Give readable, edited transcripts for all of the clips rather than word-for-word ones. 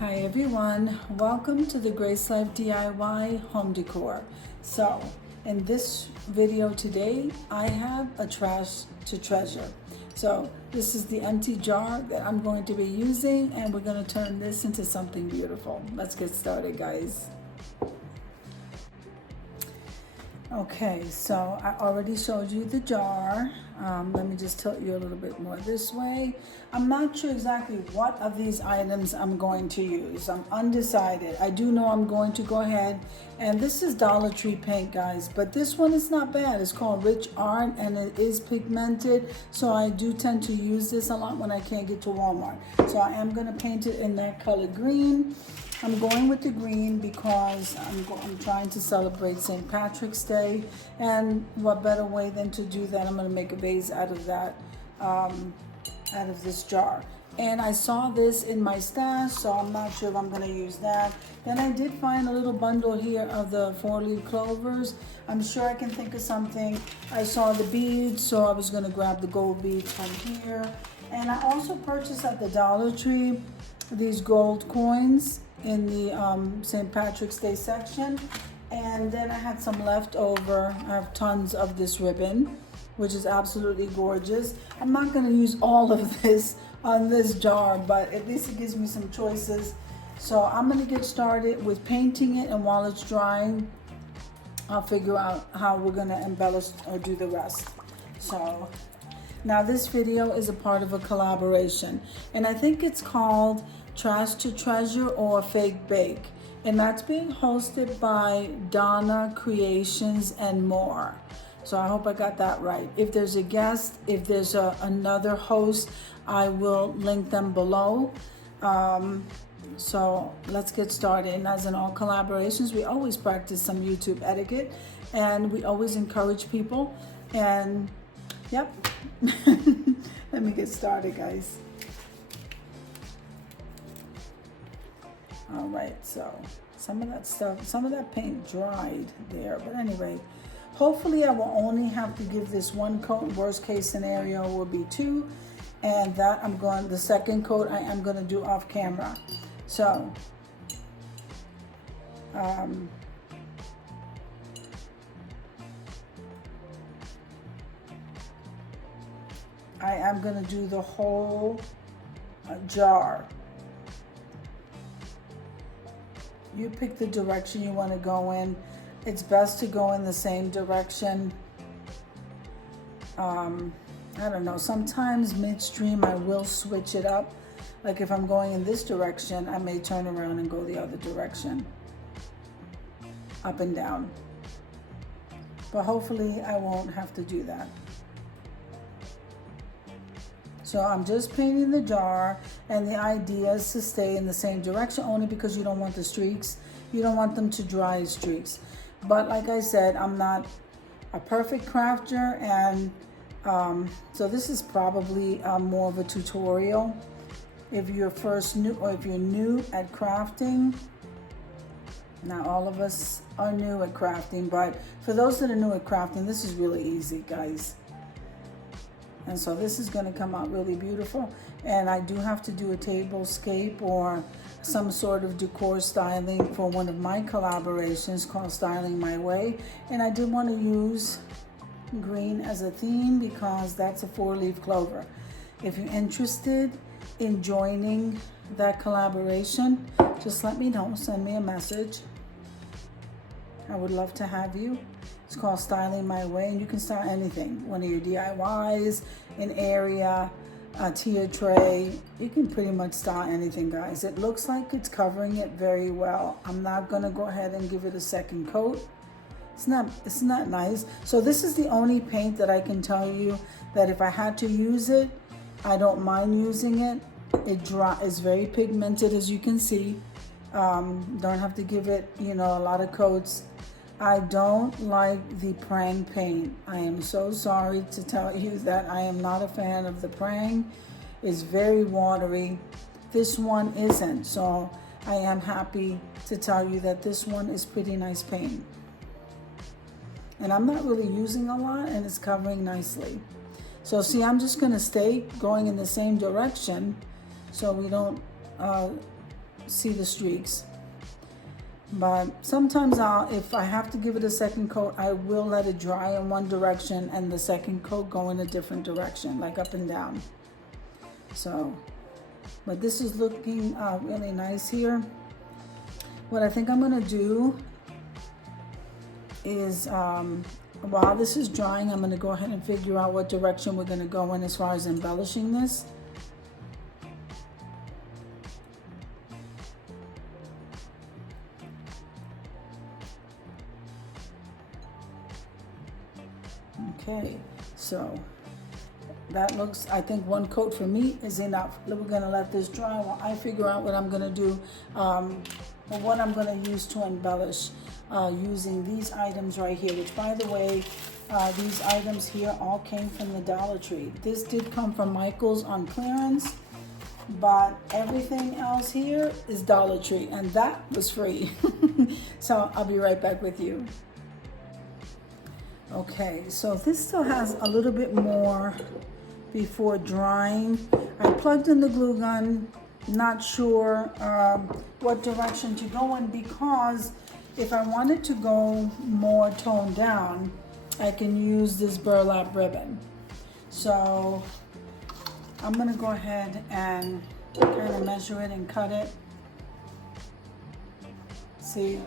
Hi everyone, welcome to the Grace Life DIY home decor. So in this video today, I have a trash to treasure. So this is the empty jar that I'm going to be using, and we're going to turn this into something beautiful. Let's get started, guys. Okay, so I already showed you the jar. Let me just tilt you a little bit more this way. I'm not sure exactly what of these items I'm going to use. I'm undecided. I do know I'm going to go ahead, and this is Dollar Tree paint, guys, but this one is not bad. It's called Rich Art, and it is pigmented, so I do tend to use this a lot when I can't get to Walmart. So I am going to paint it in that color green. I'm going with the green because I'm trying to celebrate St. Patrick's Day, and what better way than to do that? I'm going to make a vase out of that, out of this jar. And I saw this in my stash, so I'm not sure if I'm going to use that. Then I did find a little bundle here of the 4-leaf clovers. I'm sure I can think of something. I saw the beads, so I was going to grab the gold beads from here. And I also purchased at the Dollar Tree these gold coins in the St. Patrick's Day section. And then I had some leftover. I have tons of this ribbon, which is absolutely gorgeous. I'm not going to use all of this on this jar, but at least it gives me some choices. So I'm going to get started with painting it, and while it's drying, I'll figure out how we're going to embellish or do the rest. So now this video is a part of a collaboration, and I think it's called Trash to Treasure or Fake Bake, and that's being hosted by Donna Creations and More. So I hope I got that right. If there's a guest, if there's another host, I will link them below. So let's get started. And as in all collaborations, we always practice some YouTube etiquette, and we always encourage people. And yep, let me get started, guys. All right, so some of that paint dried there, but anyway, hopefully I will only have to give this one coat. Worst case scenario will be 2, and that the second coat I am going to do off camera. So I am going to do the whole jar. You pick the direction you want to go in. It's best to go in the same direction. I don't know, sometimes midstream I will switch it up. Like if I'm going in this direction, I may turn around and go the other direction, up and down. But hopefully I won't have to do that. So I'm just painting the jar, and the idea is to stay in the same direction, only because you don't want the streaks. You don't want them to dry as streaks. But like I said, I'm not a perfect crafter, and so this is probably more of a tutorial. If you're if you're new at crafting, not all of us are new at crafting, but for those that are new at crafting, this is really easy, guys. And so this is going to come out really beautiful. And I do have to do a tablescape or some sort of decor styling for one of my collaborations called Styling My Way. And I did want to use green as a theme because that's a 4-leaf clover. If you're interested in joining that collaboration, just let me know. Send me a message. I would love to have you. It's called Styling My Way, and you can style anything. One of your DIYs, an area, a tier tray. You can pretty much style anything, guys. It looks like it's covering it very well. I'm not gonna go ahead and give it a second coat. It's not nice. So this is the only paint that I can tell you that if I had to use it, I don't mind using it. It's very pigmented, as you can see. Don't have to give it, a lot of coats. I don't like the Prang paint. I am so sorry to tell you that I am not a fan of the Prang. It's very watery. This one isn't, so I am happy to tell you that this one is pretty nice paint. And I'm not really using a lot, and it's covering nicely. So see, I'm just gonna stay going in the same direction so we don't see the streaks. But sometimes if I have to give it a second coat, I will let it dry in one direction and the second coat go in a different direction, like up and down. So, but this is looking really nice here. What I think I'm gonna do is, while this is drying, I'm gonna go ahead and figure out what direction we're gonna go in as far as embellishing this. Okay, so that looks, I think one coat for me is enough. We're gonna let this dry while I figure out what I'm gonna do, or what I'm gonna use to embellish using these items right here, which by the way, these items here all came from the Dollar Tree. This did come from Michael's on clearance, but everything else here is Dollar Tree, and that was free. So I'll be right back with you. Okay, so this still has a little bit more before drying. I plugged in the glue gun, not sure what direction to go in, because if I wanted to go more toned down, I can use this burlap ribbon. So I'm gonna go ahead and kind of measure it and cut it. See,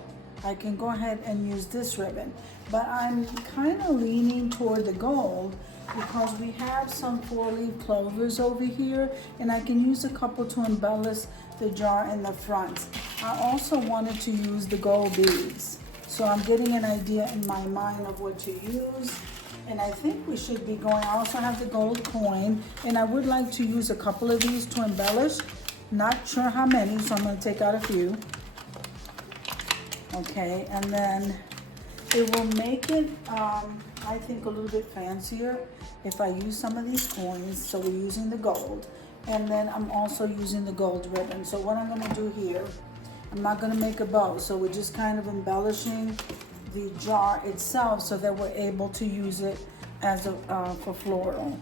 I can go ahead and use this ribbon, but I'm kind of leaning toward the gold because we have some 4-leaf clovers over here, and I can use a couple to embellish the jar in the front. I also wanted to use the gold beads, so I'm getting an idea in my mind of what to use, and I think we should be going. I also have the gold coin, and I would like to use a couple of these to embellish. Not sure how many, so I'm going to take out a few. Okay, and then it will make it, I think, a little bit fancier if I use some of these coins. So we're using the gold, and then I'm also using the gold ribbon. So what I'm gonna do here, I'm not gonna make a bow, so we're just kind of embellishing the jar itself so that we're able to use it as a floral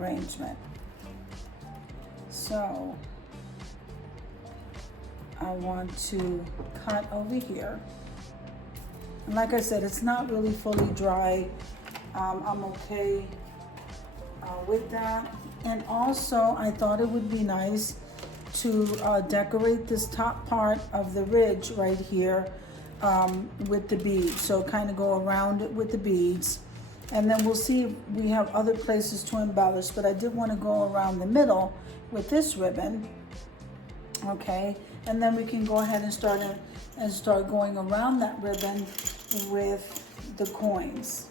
arrangement. So I want to cut over here. And like I said, it's not really fully dry. I'm okay with that. And also, I thought it would be nice to decorate this top part of the ridge right here with the beads. So kind of go around it with the beads. And then we'll see if we have other places to embellish, but I did want to go around the middle with this ribbon. Okay, and then we can go ahead and start going around that ribbon with the coins.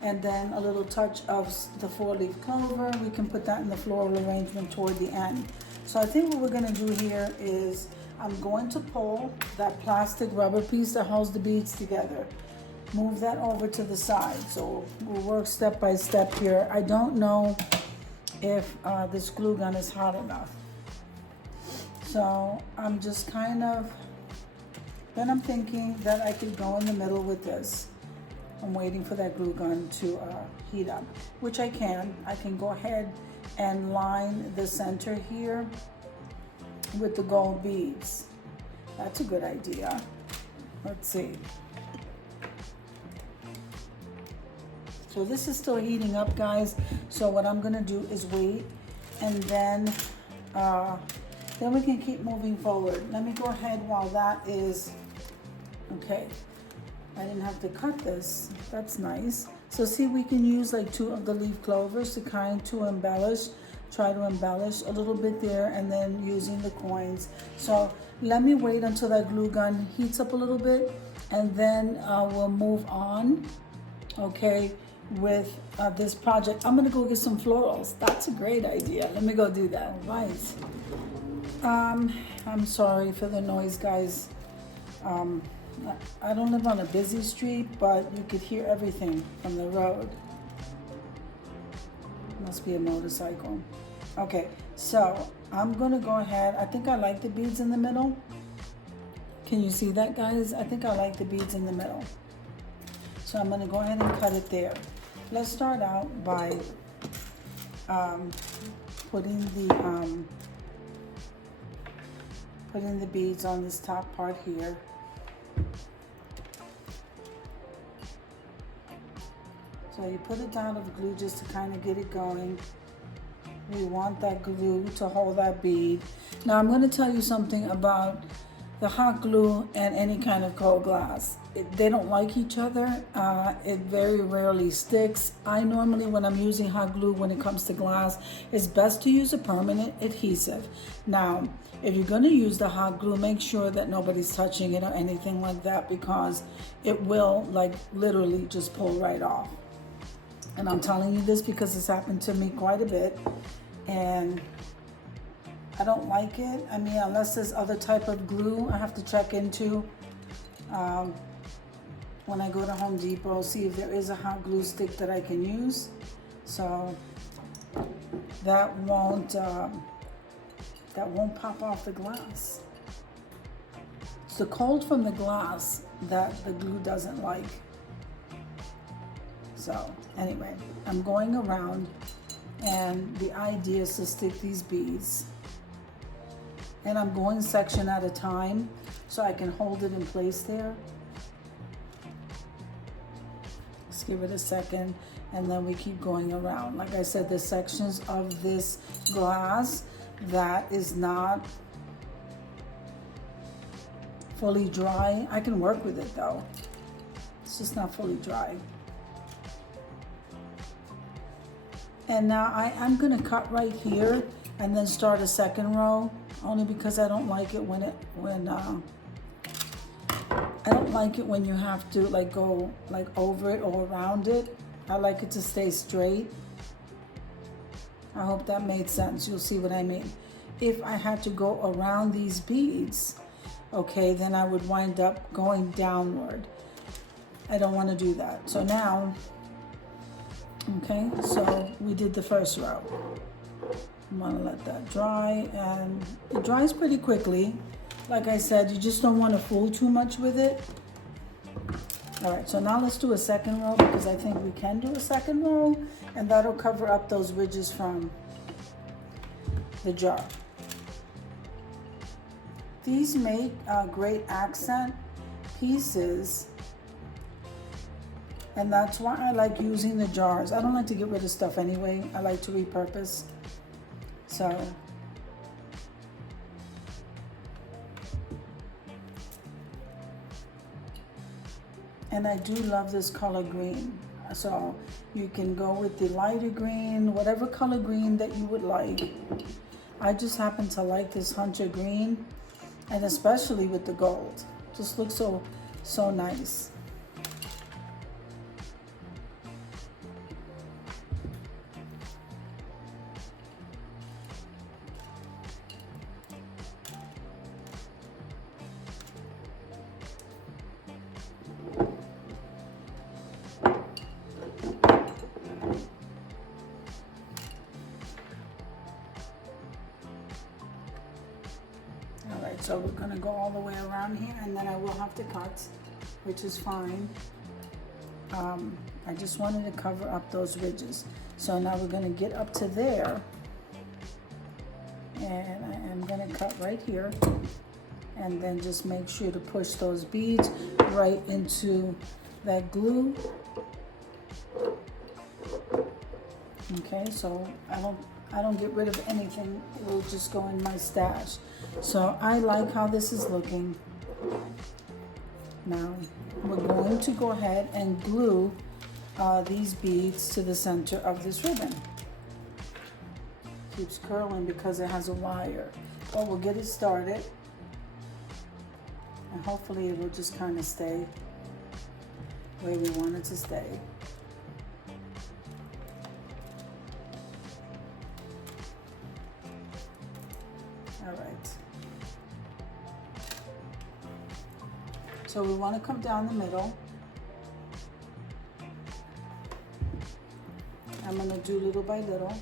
And then a little touch of the 4-leaf clover. We can put that in the floral arrangement toward the end. So I think what we're gonna do here is I'm going to pull that plastic rubber piece that holds the beads together. Move that over to the side. So we'll work step by step here. I don't know if this glue gun is hot enough. So I'm just kind of, then I'm thinking that I could go in the middle with this. I'm waiting for that glue gun to heat up, which I can. I can go ahead and line the center here with the gold beads. That's a good idea. Let's see. So this is still heating up, guys. So what I'm gonna do is wait, and then we can keep moving forward. Let me go ahead while that is, okay. I didn't have to cut this. That's nice. So see, we can use like 2 of the leaf clovers to embellish, try to embellish a little bit there, and then using the coins. So let me wait until that glue gun heats up a little bit, and then we'll move on, okay, with this project. I'm gonna go get some florals. That's a great idea. Let me go do that. Right. I'm sorry for the noise, guys. I don't live on a busy street, but you could hear everything from the road. Must be a motorcycle. Okay, so I'm gonna go ahead. I think I like the beads in the middle. Can you see that, guys? I think I like the beads in the middle. So I'm gonna go ahead and cut it there. Let's start out by putting putting the beads on this top part here. So you put a dot of glue just to kind of get it going. We want that glue to hold that bead. Now I'm going to tell you something about the hot glue and any kind of cold glass. They don't like each other. It very rarely sticks. I normally, when I'm using hot glue when it comes to glass, it's best to use a permanent adhesive. Now, if you're going to use the hot glue, make sure that nobody's touching it or anything like that, because it will like literally just pull right off. And I'm telling you this because it's happened to me quite a bit, and I don't like it. I mean, unless there's other type of glue I have to check into when I go to Home Depot, see if there is a hot glue stick that I can use. So that won't pop off the glass. It's the cold from the glass that the glue doesn't like. So anyway, I'm going around, and the idea is to stick these beads, and I'm going section at a time so I can hold it in place there. Let's give it a second, and then we keep going around. Like I said, there's sections of this glass that is not fully dry. I can work with it though. It's just not fully dry. And now I'm gonna cut right here and then start a second row, only because I don't like it when I don't like it when you have to like go like over it or around it. I like it to stay straight. I hope that made sense. You'll see what I mean. If I had to go around these beads, okay, then I would wind up going downward. I don't want to do that. So now, okay, so we did the first row. I'm gonna let that dry, and it dries pretty quickly. Like I said, you just don't want to fool too much with it. All right, so now let's do a second row, because I think we can do a second row, and that'll cover up those ridges from the jar. These make great accent pieces, and that's why I like using the jars. I don't like to get rid of stuff anyway. I like to repurpose. So and I do love this color green. So you can go with the lighter green, whatever color green that you would like. I just happen to like this hunter green, and especially with the gold. Just looks so nice. So we're gonna go all the way around here, and then I will have to cut, which is fine. I just wanted to cover up those ridges. So now we're gonna get up to there, and I am gonna cut right here, and then just make sure to push those beads right into that glue. Okay, so I don't get rid of anything. It will just go in my stash. So I like how this is looking. Now we're going to go ahead and glue these beads to the center of this ribbon. Keeps curling because it has a wire, but we'll get it started, and hopefully it will just kind of stay where we want it to stay. All right. So we want to come down the middle. I'm going to do little by little.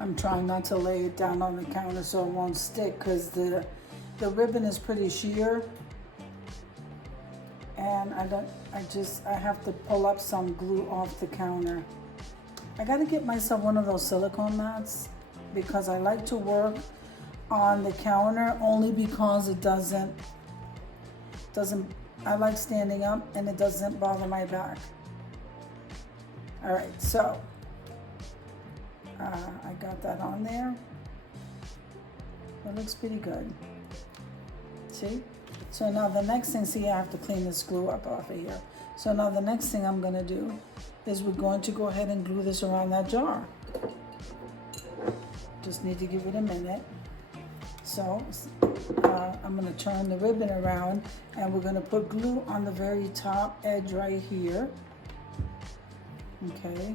I'm trying not to lay it down on the counter so it won't stick, because the ribbon is pretty sheer, and I have to pull up some glue off the counter. I gotta get myself one of those silicone mats, because I like to work on the counter only because it doesn't, I like standing up and it doesn't bother my back. All right, so I got that on there. It looks pretty good. See? So now the next thing, see, I have to clean this glue up off of here. So now the next thing I'm gonna do is we're going to go ahead and glue this around that jar. Just need to give it a minute. So I'm gonna turn the ribbon around, and we're gonna put glue on the very top edge right here. Okay.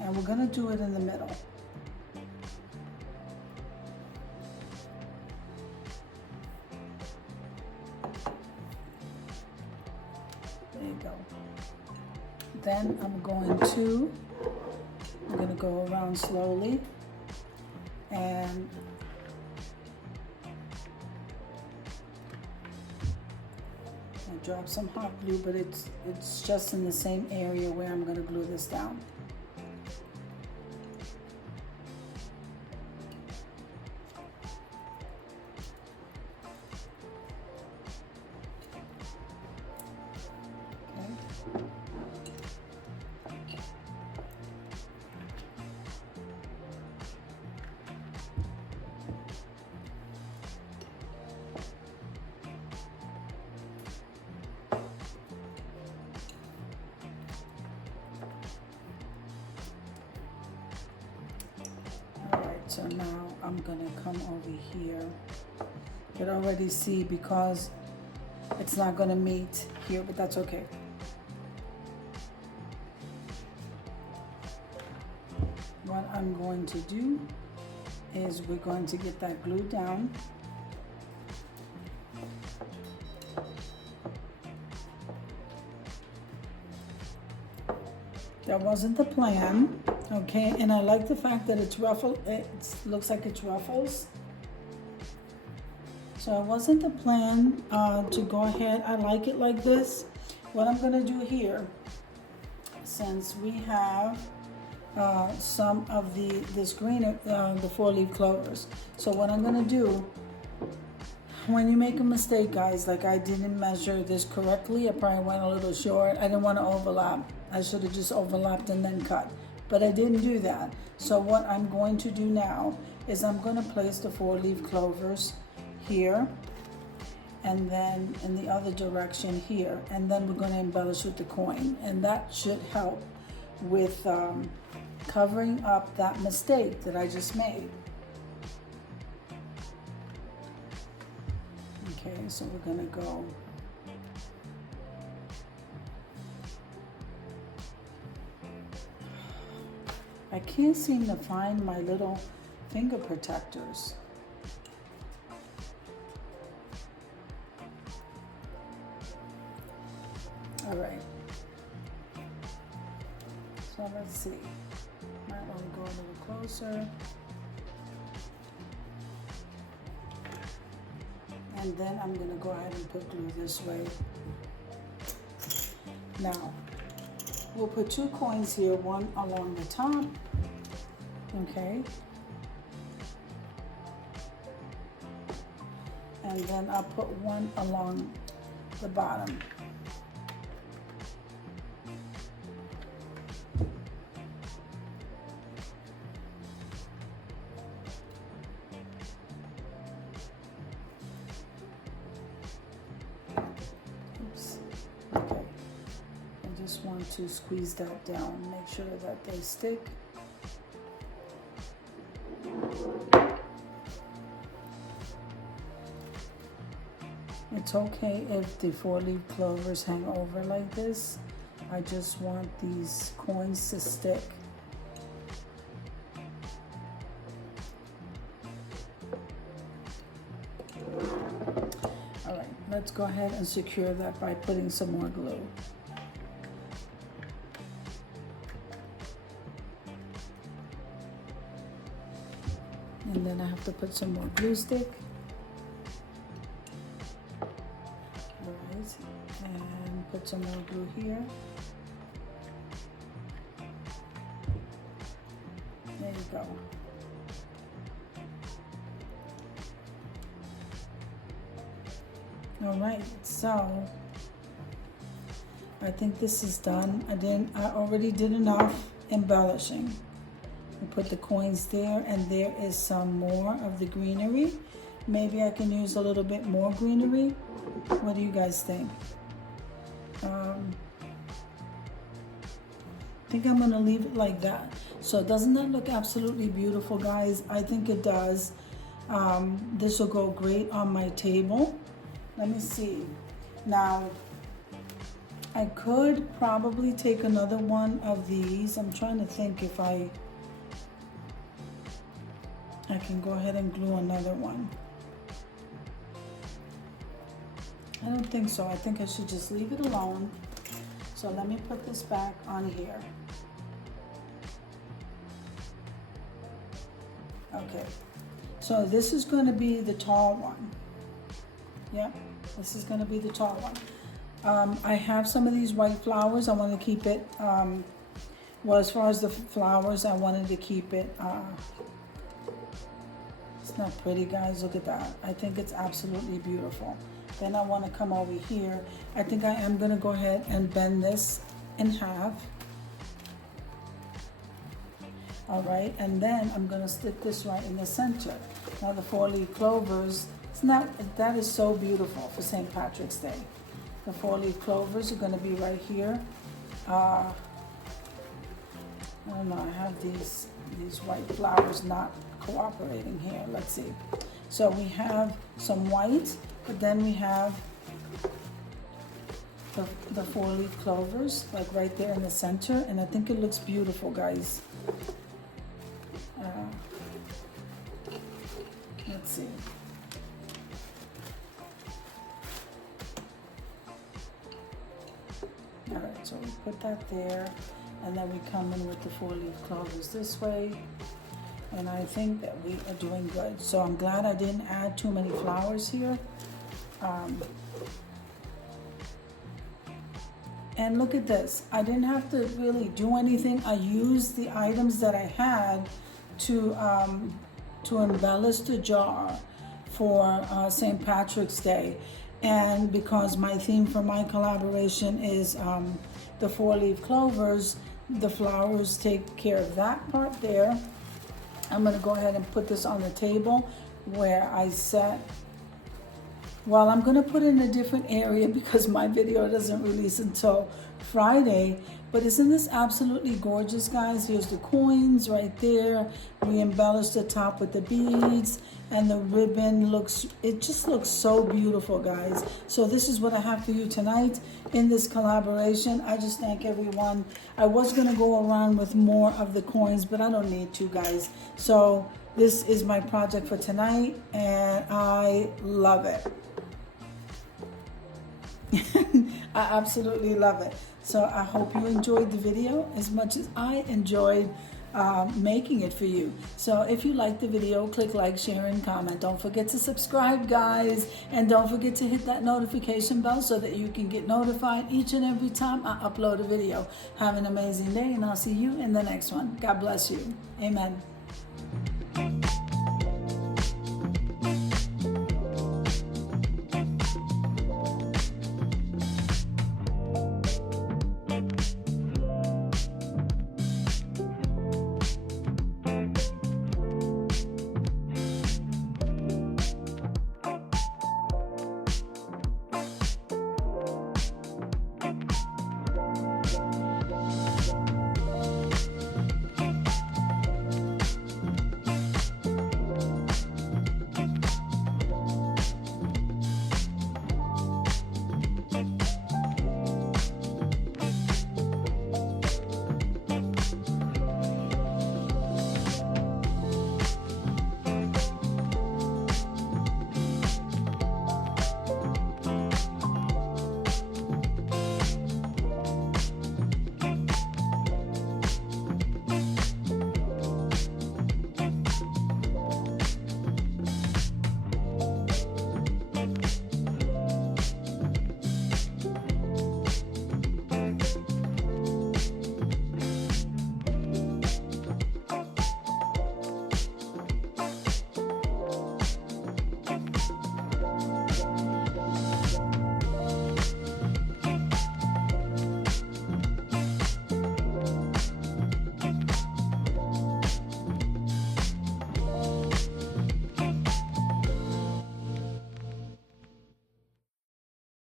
And we're gonna do it in the middle. There you go. Then I'm gonna go around slowly, and I drop some hot glue, but it's just in the same area where I'm gonna glue this down. So now I'm gonna come over here. You can already see because it's not gonna meet here, but that's okay. What I'm going to do is we're going to get that glue down. That wasn't the plan, okay? And I like the fact that it's ruffled, it looks like it's ruffles. So it wasn't the plan to go ahead. I like it like this. What I'm gonna do here, since we have some of this green, the 4-leaf clovers. So what I'm gonna do, when you make a mistake, guys, like I didn't measure this correctly, I probably went a little short. I didn't want to overlap. I should have just overlapped and then cut, but I didn't do that. So what I'm going to do now is I'm going to place the 4-leaf clovers here, and then in the other direction here, and then we're going to embellish with the coin, and that should help with covering up that mistake that I just made. Okay, so we're gonna go I can't seem to find my little finger protectors. All right, so let's see, might want to go a little closer. And then I'm gonna go ahead and put glue this way. Now, we'll put 2 coins here, one along the top, okay? And then I'll put one along the bottom. Want to squeeze that down, make sure that they stick. It's okay if the 4-leaf clovers hang over like this. I just want these coins to stick. All right, let's go ahead and secure that by putting some more glue. have to put some more glue stick. Alright, and put some more glue here. There you go. Alright, so I think this is done. I already did enough embellishing. I put the coins there, and there is some more of the greenery. Maybe I can use a little bit more greenery. What do you guys think? I think I'm gonna leave it like that. So doesn't that look absolutely beautiful, guys? I think it does. This will go great on my table. Let me see. Now, I could probably take another one of these. I'm trying to think if I can go ahead and glue another one. I don't think so. I think I should just leave it alone. So let me put this back on here. Okay, so this is going to be the tall one. Yep, this is going to be the tall one. I have some of these white flowers. I want to keep it, well, as far as the flowers, I wanted to keep it, it's not pretty, guys. Look at that. I think it's absolutely beautiful. Then I want to come over here. I think I am going to go ahead and bend this in half. All right, and then I'm going to stick this right in the center. Now the 4-leaf clovers, that is so beautiful for St. Patrick's Day. The 4-leaf clovers are going to be right here. I don't know, I have these white flowers not cooperating here. Let's see. So we have some white, but then we have the 4-leaf clovers, like right there in the center, and I think it looks beautiful, guys. Let's see. All right, so we put that there, and then we come in with the 4-leaf clovers this way, and I think that we are doing good. So I'm glad I didn't add too many flowers here. And look at this. I didn't have to really do anything. I used the items that I had to embellish the jar for St. Patrick's Day. And because my theme for my collaboration is the 4-leaf clovers, the flowers take care of that part there. I'm gonna go ahead and put this on the table where I set. Well, I'm gonna put it in a different area because my video doesn't release until Friday. But isn't this absolutely gorgeous, guys? Here's the coins right there. We embellished the top with the beads, and the ribbon it just looks so beautiful, guys. So this is what I have for you tonight in this collaboration. I just thank everyone. I was gonna go around with more of the coins, but I don't need to, guys. So this is my project for tonight, and I love it. I absolutely love it. So I hope you enjoyed the video as much as I enjoyed making it for you. So if you like the video, click like, share, and comment. Don't forget to subscribe, guys, and don't forget to hit that notification bell so that you can get notified each and every time I upload a video. Have an amazing day, and I'll see you in the next one. God bless you. Amen.